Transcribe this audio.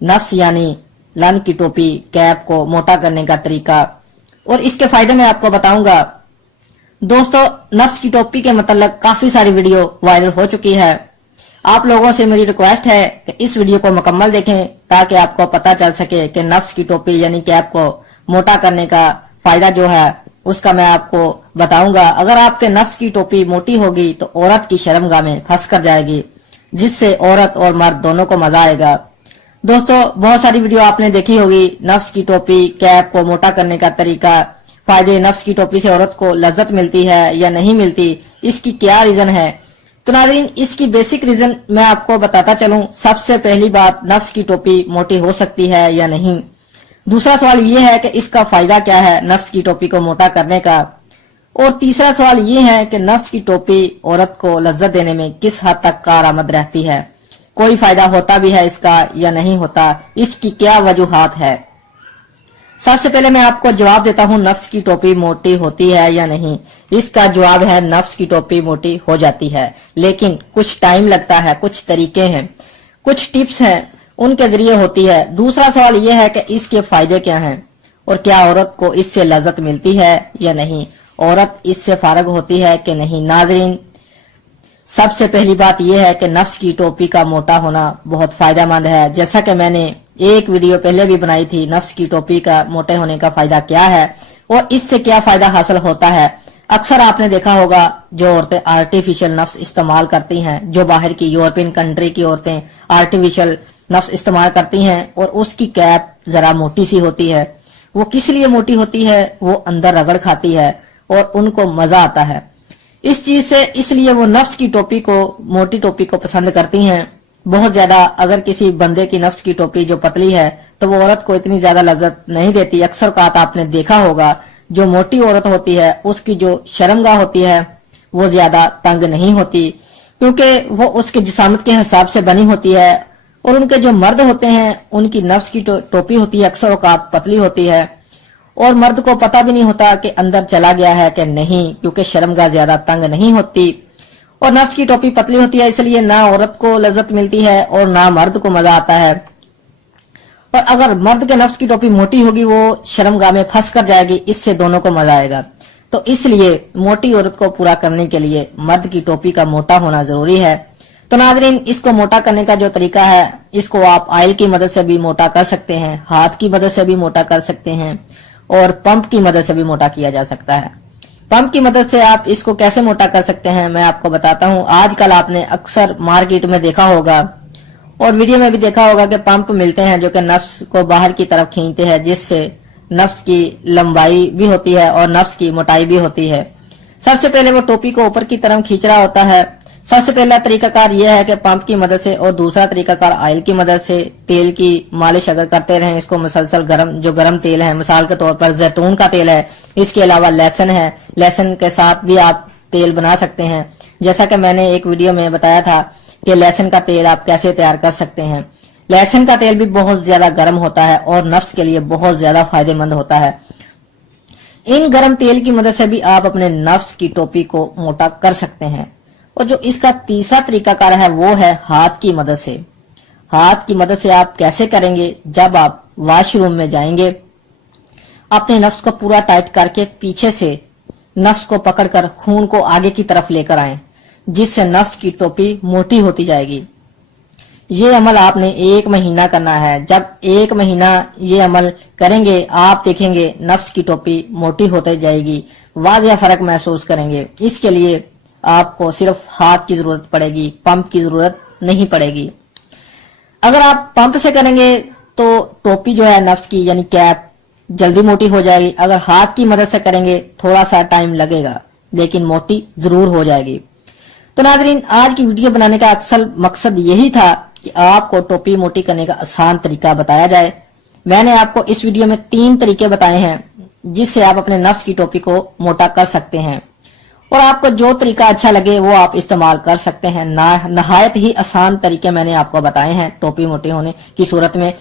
नफ्स यानी लन की टोपी कैप को मोटा करने का तरीका और इसके फायदे मैं आपको बताऊंगा। दोस्तों, नफ्स की टोपी के मतलब काफी सारी वीडियो वायरल हो चुकी है। आप लोगों से मेरी रिक्वेस्ट है कि इस वीडियो को मुकम्मल देखें ताकि आपको पता चल सके कि नफ्स की टोपी यानी कैप को मोटा करने का फायदा जो है उसका मैं आपको बताऊंगा। अगर आपके नफ्स की टोपी मोटी होगी तो औरत की शर्मगाह में फंस कर जाएगी, जिससे औरत और मर्द दोनों को मजा आएगा। दोस्तों, बहुत सारी वीडियो आपने देखी होगी, नफ्स की टोपी कैप को मोटा करने का तरीका, फायदे, नफ्स की टोपी से औरत को लज्जत मिलती है या नहीं मिलती, इसकी क्या रीजन है। तो नाज़रीन, इसकी बेसिक रीजन मैं आपको बताता चलूं। सबसे पहली बात, नफ्स की टोपी मोटी हो सकती है या नहीं। दूसरा सवाल ये है कि इसका फायदा क्या है नफ्स की टोपी को मोटा करने का। और तीसरा सवाल ये है कि नफ्स की टोपी औरत को लज्जत देने में किस हद तक कारआमद रहती है, कोई फायदा होता भी है इसका या नहीं होता, इसकी क्या वजूहात है। सबसे पहले मैं आपको जवाब देता हूं, नफ्स की टोपी मोटी होती है या नहीं। इसका जवाब है नफ्स की टोपी मोटी हो जाती है, लेकिन कुछ टाइम लगता है, कुछ तरीके हैं, कुछ टिप्स हैं, उनके जरिए होती है। दूसरा सवाल यह है कि इसके फायदे क्या हैं और क्या औरत को इससे लज्जत मिलती है या नहीं, औरत इससे फारग होती है कि नहीं। नाजरीन, सबसे पहली बात यह है कि नफ्स की टोपी का मोटा होना बहुत फायदेमंद है। जैसा कि मैंने एक वीडियो पहले भी बनाई थी, नफ्स की टोपी का मोटे होने का फायदा क्या है और इससे क्या फायदा हासिल होता है। अक्सर आपने देखा होगा जो औरतें आर्टिफिशियल नफ्स इस्तेमाल करती हैं, जो बाहर की यूरोपियन कंट्री की औरतें आर्टिफिशियल नफ्स इस्तेमाल करती हैं और उसकी कैप जरा मोटी सी होती है। वो किस लिए मोटी होती है, वो अंदर रगड़ खाती है और उनको मजा आता है इस चीज से, इसलिए वो नफ्स की टोपी को, मोटी टोपी को पसंद करती हैं बहुत ज्यादा। अगर किसी बंदे की नफ्स की टोपी जो पतली है तो वो औरत को इतनी ज्यादा लज्जत नहीं देती। अक्सर का आपने देखा होगा जो मोटी औरत होती है उसकी जो शर्मगाह होती है वो ज्यादा तंग नहीं होती, क्योंकि वो उसके जिसामत के हिसाब से बनी होती है। और उनके जो मर्द होते हैं उनकी नफ्स की टोपी होती है अक्सर औकात पतली होती है और मर्द को पता भी नहीं होता कि अंदर चला गया है कि नहीं, क्योंकि शर्मगाह ज्यादा तंग नहीं होती और नफ्स की टोपी पतली होती है, इसलिए ना औरत को लज्जत मिलती है और ना मर्द को मजा आता है। और अगर मर्द के नफ्स की टोपी मोटी होगी वो शर्मगाह में फंस कर जाएगी, इससे दोनों को मजा आएगा। तो इसलिए मोटी औरत को पूरा करने के लिए मर्द की टोपी का मोटा होना जरूरी है। तो नाजरीन, इसको मोटा करने का जो तरीका है, इसको आप ऑयल की मदद से भी मोटा कर सकते हैं, हाथ की मदद से भी मोटा कर सकते हैं और पंप की मदद से भी मोटा किया जा सकता है। पंप की मदद से आप इसको कैसे मोटा कर सकते हैं मैं आपको बताता हूं। आजकल आपने अक्सर मार्केट में देखा होगा और वीडियो में भी देखा होगा कि पंप मिलते हैं जो कि नफ्स को बाहर की तरफ खींचते हैं, जिससे नफ्स की लंबाई भी होती है और नफ्स की मोटाई भी होती है। सबसे पहले वो टोपी को ऊपर की तरफ खींच रहा होता है। सबसे पहला तरीकाकार यह है कि पंप की मदद से, और दूसरा तरीकाकार ऑयल की मदद से तेल की मालिश अगर करते रहें, इसको मुसलसल गरम तेल है, मिसाल के तौर पर जैतून का तेल है, इसके अलावा लहसुन है, लहसुन के साथ भी आप तेल बना सकते हैं। जैसा कि मैंने एक वीडियो में बताया था कि लहसुन का तेल आप कैसे तैयार कर सकते हैं। लहसुन का तेल भी बहुत ज्यादा गर्म होता है और नफ्स के लिए बहुत ज्यादा फायदेमंद होता है। इन गर्म तेल की मदद से भी आप अपने नफ्स की टोपी को मोटा कर सकते हैं। और जो इसका तीसरा तरीकाकार है वो है हाथ की मदद से। हाथ की मदद से आप कैसे करेंगे, जब आप वॉशरूम में जाएंगे अपने नफ्स को पूरा टाइट करके पीछे से नफ्स को पकड़कर खून को आगे की तरफ लेकर आए, जिससे नफ्स की टोपी मोटी होती जाएगी। ये अमल आपने 1 महीना करना है। जब 1 महीना ये अमल करेंगे आप देखेंगे नफ्स की टोपी मोटी होती जाएगी, वाज़ेह फर्क महसूस करेंगे। इसके लिए आपको सिर्फ हाथ की जरूरत पड़ेगी, पंप की जरूरत नहीं पड़ेगी। अगर आप पंप से करेंगे तो टोपी जो है नफ्स की यानी कैप जल्दी मोटी हो जाएगी। अगर हाथ की मदद से करेंगे थोड़ा सा टाइम लगेगा, लेकिन मोटी जरूर हो जाएगी। तो नाजरीन, आज की वीडियो बनाने का असल मकसद यही था कि आपको टोपी मोटी करने का आसान तरीका बताया जाए। मैंने आपको इस वीडियो में 3 तरीके बताए हैं जिससे आप अपने नफ्स की टोपी को मोटा कर सकते हैं और आपको जो तरीका अच्छा लगे वो आप इस्तेमाल कर सकते हैं। नहायत ही आसान तरीके मैंने आपको बताए हैं टोपी मोटी होने की सूरत में।